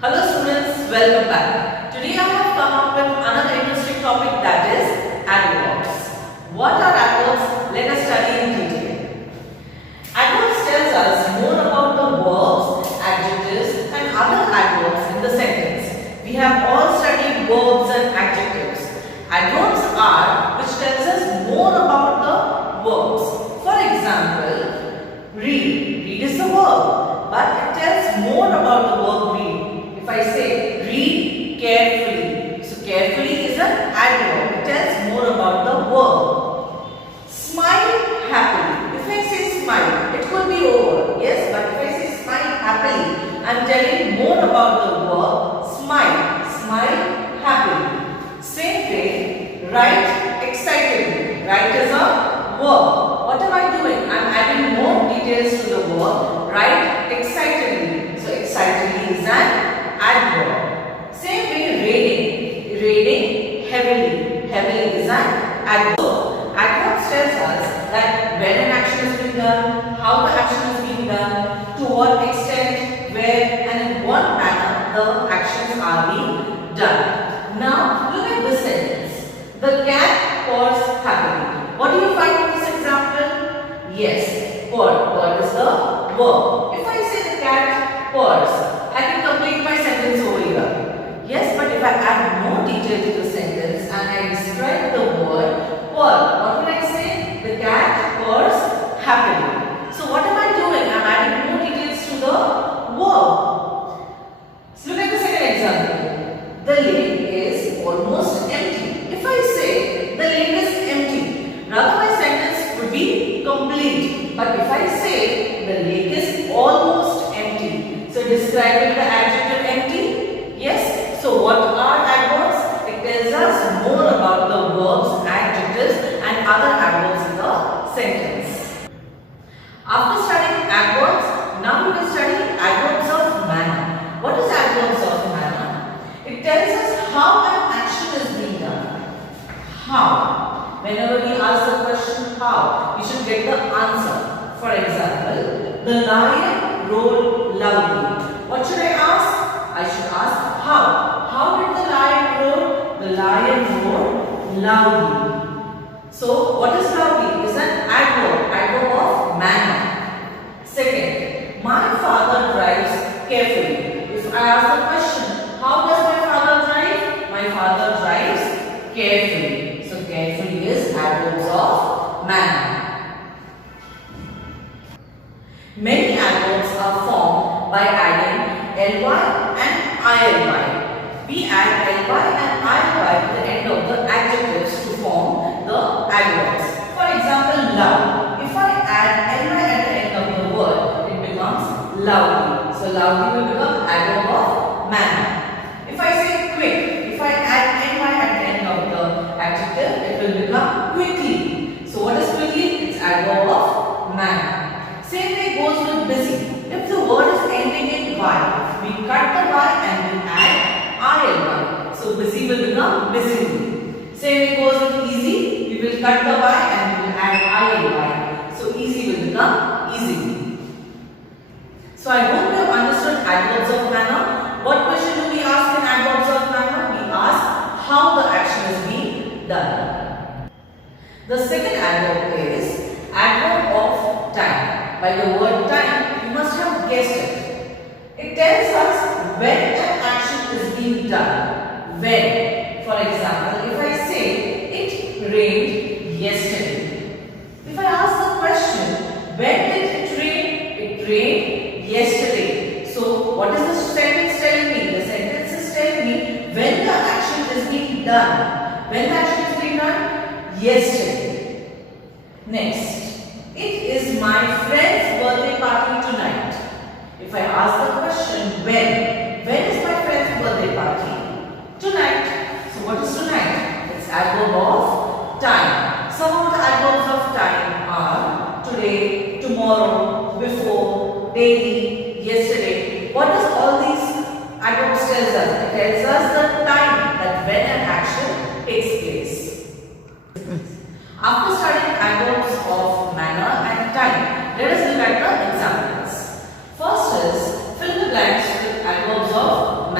Hello students, welcome back. Today I have come up with another interesting topic, that is adverbs. What are adverbs? Let us study in detail. Adverbs tells us more about the verbs, adjectives and other adverbs in the sentence. We have all studied verbs and adjectives. Adverbs are which tells us more about the verbs. For example, read. Read is the verb, but it tells more about the verb read. If I say read carefully, so carefully is an adverb. It tells more about the verb. Smile happily. If I say smile, it could be over. Yes, but if I say smile happily, I am telling more about the verb smile. Smile happily. Same way, write excitedly. Write is a verb. What am I doing? I am adding more details to the verb. Write excitedly. So excitedly is an adverb. Same way, reading. Reading heavily. Heavily is an adverb. Adverbs tells us that when an action is being done, how the action is being done, to what extent, where and in what manner the actions are being done. Now look at this sentence. The cat purrs happily. What do you find in this example? Yes, purr. Purr is the verb. If I say the cat purrs, I can complete my sentence over here. Yes, but if I add more detail to the sentence and I describe the word purr, what will I say? The cat purrs happily. So what am I doing? I am adding more details to the verb. So look at the second example. The lake is almost empty. If I say the lake is empty, rather my sentence would be complete. But if I say the lake is almost empty, so describing the adjective empty, yes. So what are adverbs? It tells us more about the verbs, adjectives and other adverbs in the sentence. After studying adverbs, now we will study adverbs of manner. What is adverbs of manner? It tells us how an action is being done. How? Whenever we ask the question how, we should get the answer. For example, the lion roared loudly. What should I ask? I should ask how. How did the lion roar? The lion roared loudly. So what is loudly? It is an adverb. Adverb of manner. Second, my father drives carefully. If I ask the question, how does my father drive? My father drives carefully. So carefully is adverbs of manner. Many adverbs are formed by adding ly and illy. We add ly and illy to the end of the adjectives to form the adverbs. For example, loud. If I add ly at the end of the word, it becomes loudly. So loudly will become adverb of manner. If I say quick, if I add ly at the end of the adjective, it will become quickly. So what is quickly? It's adverb of manner. Same way goes with busy. If the word is ending in y, we cut the y and we add ily. So busy will become busily. Same way goes with easy. We will cut the y and we will add ily. So easy will become easily. So I hope you have understood adverbs of manner. What question do we ask in adverbs of manner? We ask how the action is being done. The second adverb is adverb of time. By the word time, you must have guessed it. It tells us when an action is being done. When. For example, if I say it rained yesterday. If I ask the question, when did it rain? It rained yesterday. So what is the sentence telling me? The sentence is telling me when the action is being done. When the action is being done? Yesterday. Next. It is my friend's birthday party tonight. If I ask the question when is my friend's birthday party? Tonight. So what is tonight? It's adverb of time. Some of the adverbs of time are today, tomorrow, before, daily, yesterday. What does all these adverbs tell us? It tells us the time that when an action takes place. After studying adverbs of manner and time, let us look at the examples. First is fill the blanks with adverbs of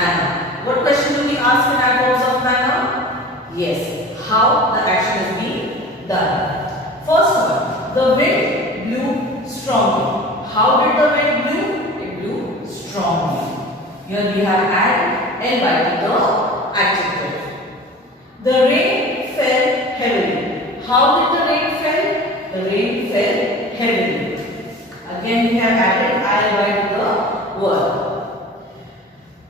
Here we have added ly to the adjective. The rain fell heavily. How did the rain fell? The rain fell heavily. Again we have added ly to the word.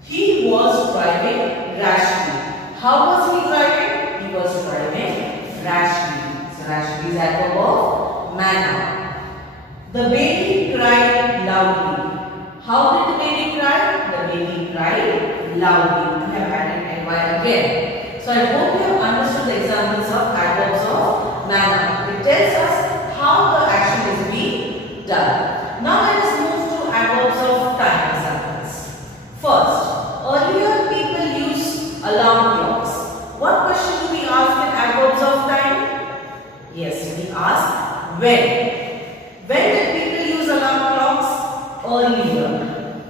He was driving rashly. How was he driving? He was driving rashly. So rashly is adverb of manner. The baby cried loudly. How did the baby cry? The baby cried loudly. We have added ly again. So I hope you have understood the examples of adverbs of manner. It tells us how the action is being done. Now let us move to adverbs of time examples. First, earlier people used alarm clocks. What question do we ask in adverbs of time? Yes, we ask when. When did people use alarm clocks? Earlier.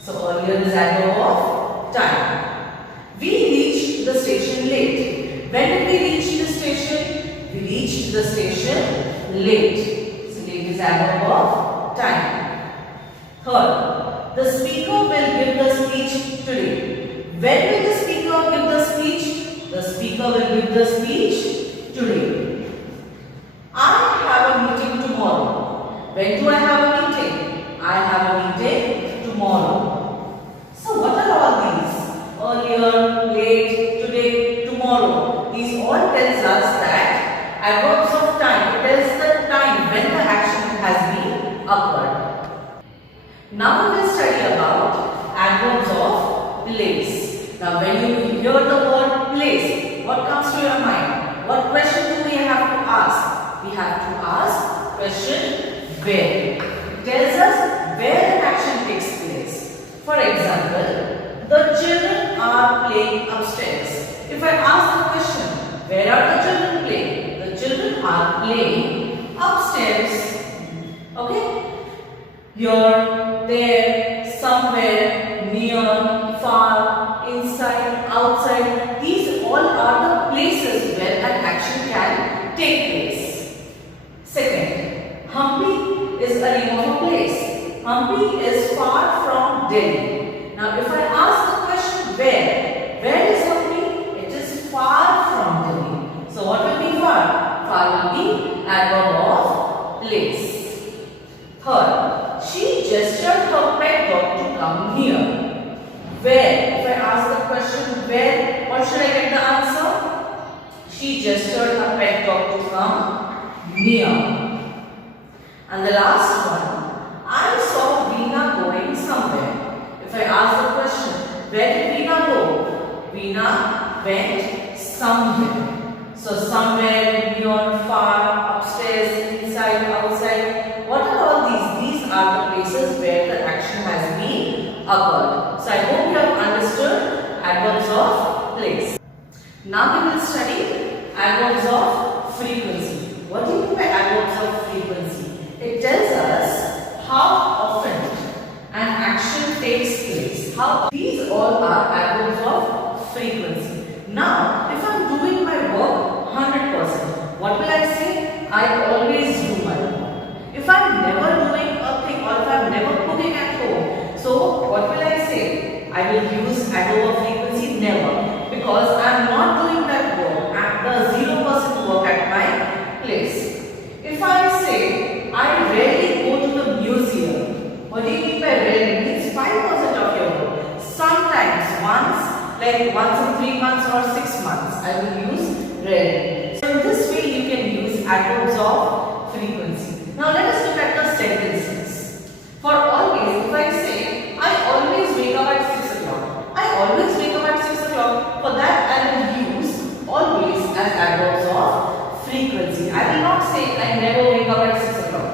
So earlier is adverb of time. We reached the station late. When did we reach the station? We reached the station late. So late is adverb of time. Third, the speaker will give the speech today. When will the speaker give the speech? The speaker will give the speech today. I have a meeting tomorrow. When do I have a meeting? I have a meeting tomorrow. So what are all these? Earlier, late, today, tomorrow. These all tells us that adverbs of time. It tells the time when the action has been occurred. Now we will study about adverbs of place. Now when you hear the word place, what comes to your mind? What question do we have to ask? We have to ask question where. It tells us where an action takes place. For example, the children are playing upstairs. If I ask the question, where are the children playing? The children are playing upstairs. Okay? Here, there, somewhere, near, far, inside, outside. These all are the places where an action can take place. Second, Hampi is a name of a place. Hampi is far from Delhi. Now if I ask the question where is Hampi? It is far from Delhi. So what will be far? Far will be adverb of place. Third, she gestured her pet dog to come near. Where? If I ask the question where, what should I get the answer? She gestured her pet dog to come near. And the last one, I saw Veena going somewhere. If I ask the question, where did Veena go? Veena went somewhere. So somewhere, near, far, upstairs, inside, outside. What are all these? These are the places where the action has been occurred. So I hope you have understood adverbs of place. Now we will study adverbs of frequency. What do you mean by adverbs of frequency? It tells us how often an action takes place. These all are adverbs of frequency. Now, if I am doing my work 100%, what will I say? I always do my work. If I am never doing a thing or if I am never cooking at home, so what will I say? I will use adverb of frequency never, because I am not doing that work at the 0% work at my place. If I say I rarely go to the museum, what do you mean by rarely? It means 5% of your work. Sometimes once, like once in 3 months or 6 months, I will use rarely. So in this way you can use adverbs of frequency. Now let us look at the sentences. For always, if I say I always wake up at 6 o'clock, I always wake up at 6 o'clock, for that I will use always as adverbs of frequency. I will not say I never wake up at 6 o'clock.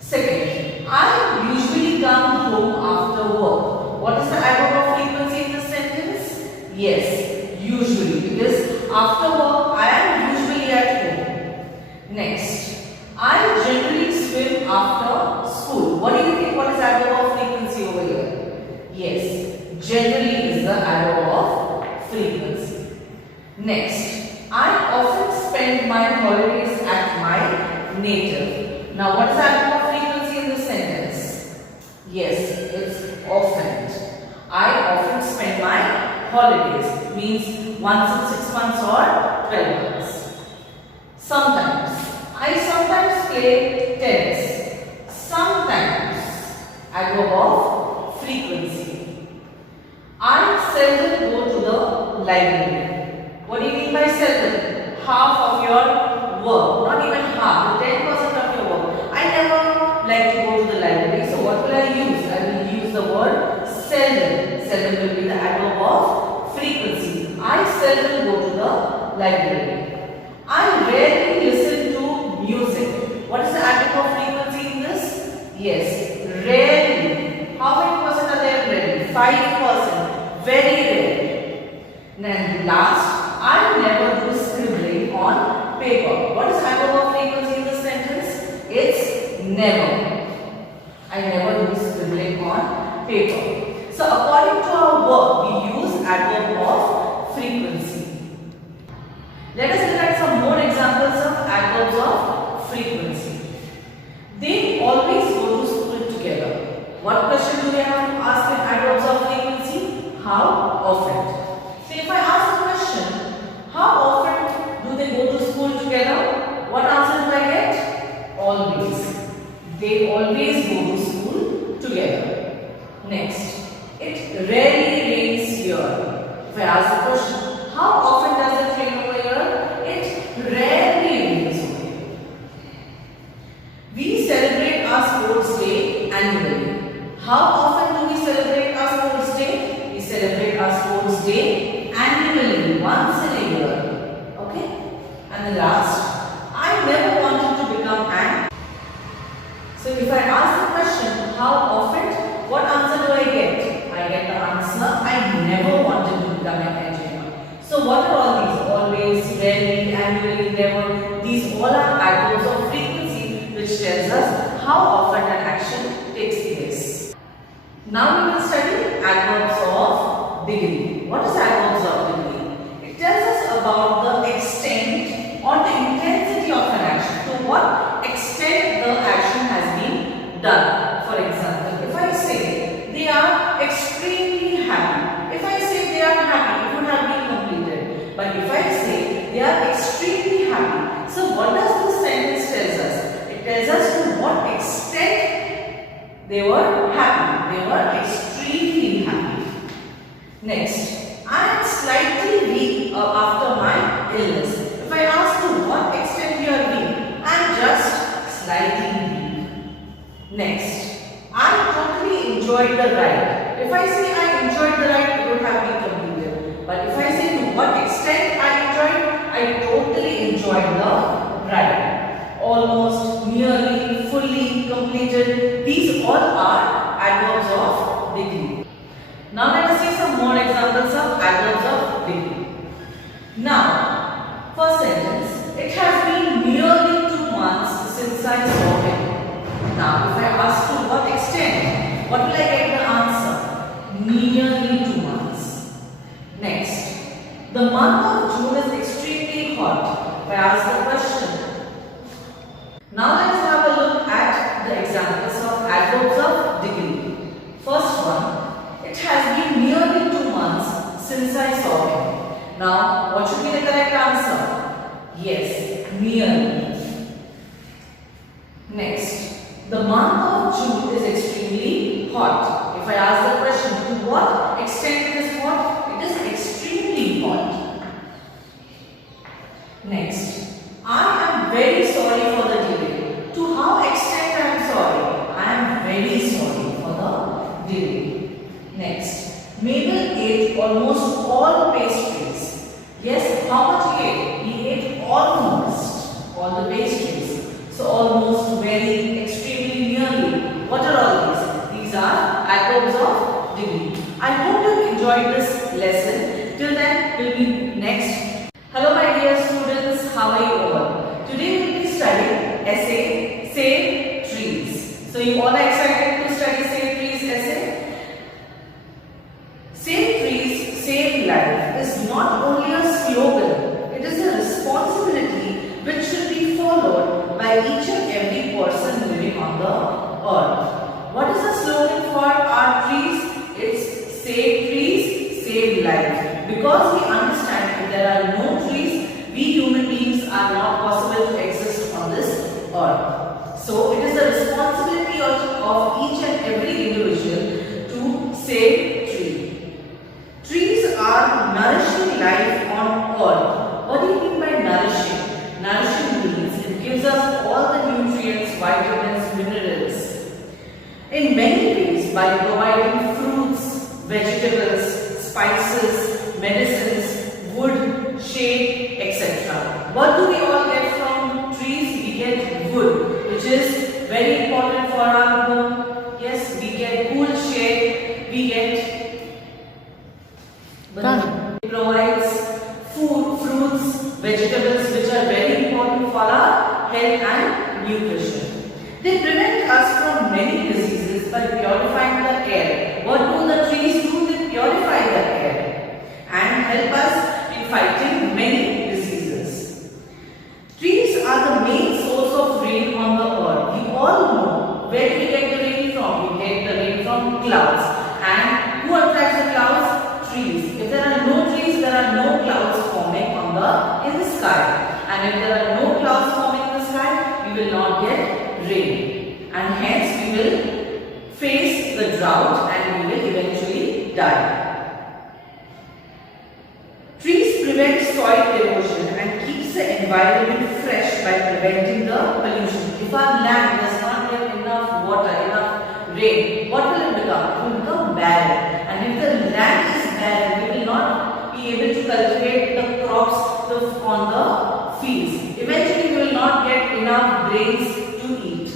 Second, I usually come home after work. What is the adverb of frequency in this sentence? Yes, usually, because after work I am usually at home. Next, I generally swim after school. What do you think? What is adverb of frequency over here? Yes, generally is the adverb of frequency. Next, I often spend my holidays at my Now what is the adverb of frequency in this sentence? Yes, it's often. holidays means once in 6 months or 12 months. Sometimes. I sometimes play tennis. Sometimes. Adverb of frequency. I seldom go to the library. What do you mean by seldom? Half of your work. Not even half. 10% of your work. I never like to go to the library. So what will I use? I will use the word seldom. Seldom will be the adverb of frequency. I seldom go to the library. I rarely listen to music. What is the adverb of frequency in this? Yes, rarely. How many percent are there rarely? 5%. Very rare. Then last, I never do scribbling on paper. What is adverb of frequency in this sentence? It's never. I never do scribbling on paper. So according to our work, we use adverb of frequency. Let us look at some more examples of adverbs of frequency. They always go to school together. What question do we have to ask in adverbs of frequency? How often? So if I ask a question, how often do they go to school together? What answer do I get? Always. They always go to school together. Next, it rarely rains here. If I ask the question, how often does it rain over here? It rarely rains over here. We celebrate our sports day annually. How often do we celebrate our sports day? We celebrate our sports day annually, once in a year. Okay? And the last, I never wanted to become an. So if I ask the question, how often? What answer do I get? I get the answer, I never wanted to become an engineer. So what are all these? Always, rarely, annually, never. These all are adverbs of frequency which tells us how often an action takes place. Now we will study adverbs of degree. What is adverbs of degree? It tells us about the extent or the intensity of an action. To what extent the action has been done. For example, if I say they are extremely happy. If I say they are happy, it would have been completed. But if I say they are extremely happy, so what does this sentence tell us? It tells us to what extent they were happy. They were extremely happy. Next, I am slightly weak after my illness. If I ask to what extent you are weak, I am just slightly weak. Next, I totally enjoyed the ride. If I say I enjoyed the ride, it would have been completed. But if I say to what extent I enjoyed, I totally enjoyed the ride. Almost, nearly, fully, completed. These all are adverbs of degree. Now let us see some more examples of adverbs of degree. Now, first sentence. It has been nearly 2 months since I saw him. Now, if I ask to what extent, what will I get the answer? Nearly 2 months. Next, the month of June is extremely hot. If I ask the question. Now, let us have a look at the examples of adverbs of degree. First one, it has been nearly 2 months since I saw him. Now, what should be the correct answer? Yes, nearly. Next, the month of June is extremely hot. If I ask the question, to what extent it is hot? It is extremely hot. Next, I am very sorry for the delay. To how extent I am sorry? I am very sorry for the delay. Next, Mabel ate almost all pastries. Yes, how much he ate? He ate almost all the pastries. So almost, very, extremely, nearly. What are all these? These are adverbs of degree. I hope you enjoyed this lesson. Till then, we'll meet next. Hello my dear students, how are you all? Today we will be studying essay, Save Trees. So you all are excited to study Save Trees essay? Save Trees, Save Life is not only a slogan, it is a responsibility which should be followed by each and every person living on the earth. What is the slogan for our trees? It's Save Trees, Save Life. because we understand if there are no trees, we human beings are not possible to exist on this earth. So it is the responsibility of each and every individual to save trees. Trees are nourishing life on earth. What do you mean by nourishing? Nourishing means it gives us all the nutrients, vitamins, minerals in many ways by providing fruits, vegetables, spices, medicines, wood, shade, etc. What do we all get from trees? We get wood, which is very important for our home. Yes, we get cool shade, we get it provides food, fruits, vegetables which are very important for our health and nutrition. They prevent us from many diseases by purifying the air. What do the trees do? They purify the air and help us in fighting many diseases. Trees are the main source of rain on the earth. We all know where do we get the rain from? We get the rain from clouds. And who attracts the clouds? Trees. If there are no trees, there are no clouds forming in the sky. And if there are no clouds forming in the sky, we will not get rain. And hence we will face the drought and we will eventually die. Trees prevent soil erosion and keeps the environment fresh by preventing the pollution. If our land does not get enough water, enough rain, what will it become? It will become barren. And if the land is barren, we will not be able to cultivate the crops on the fields. Eventually, we will not get enough grains to eat.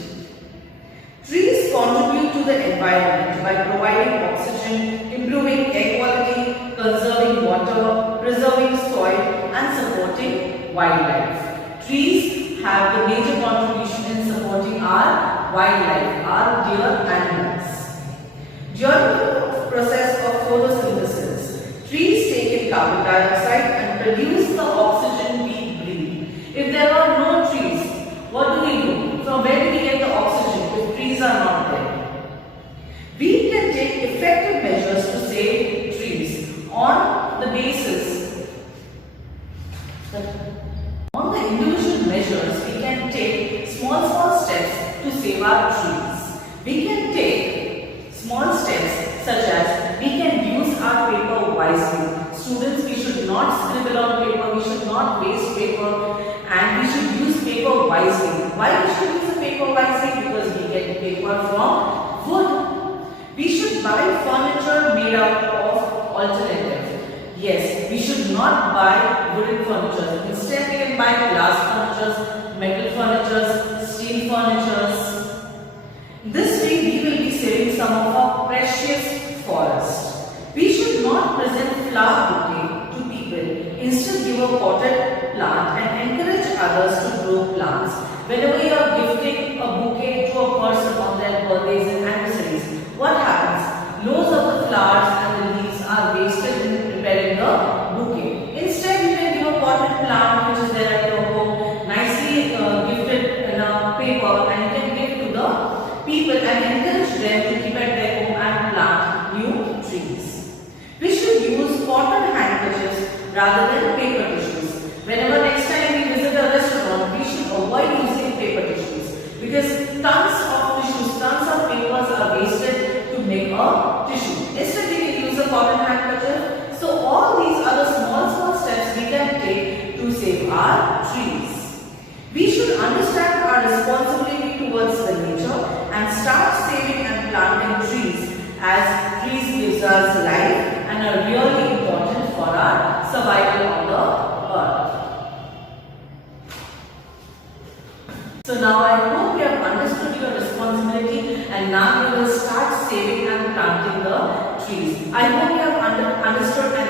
Trees contribute to the environment by providing oxygen, improving air quality, conserving water, preserving soil, and supporting wildlife. Trees have the major contribution in supporting our wildlife, our dear animals. During the process of photosynthesis, trees take in carbon dioxide and produce the oxygen we breathe. If there are no trees, what do we do? From where do we get the oxygen if trees are not there? We can take effective measures to save trees on the basis on the individual measures. We can take small steps to save our trees. We can take small steps such as we can use our paper wisely. Students, we should not scribble on paper, we should not waste paper, and we should use paper wisely. Why we should use the paper wisely? Because we get paper from wood. We should buy furniture made out of alternative. Yes, we should not buy wooden furniture. Instead, we can buy glass furniture, metal furniture, steel furniture. This way, we will be saving some of our precious forest. We should not present flower bouquet to people. Instead, give a potted plant and encourage others to grow plants. Whenever you are gifting a bouquet to a person on their birthdays and anniversaries, what happens? Loads of the flowers and the leaves are wasted in preparing the bouquet. Instead, you can give a potted plant which is there at your home, nicely gifted in a paper, and you can give to the people and encourage them to keep at their home and plant new trees. We should use cotton handkerchiefs rather than paper tissues. Whenever next time we visit a restaurant, we should avoid using paper tissues because tons of tissues, tons of papers are wasted to make a tissue. Instead, we can use a cotton handkerchief. So all these are the small steps we can take to save our trees. We should understand our responsibility towards the nature and start saving and planting trees, as trees gives us life and are really important for our survival on the earth. So now I hope you have understood your responsibility and now you will start saving and planting the trees. I hope you have understood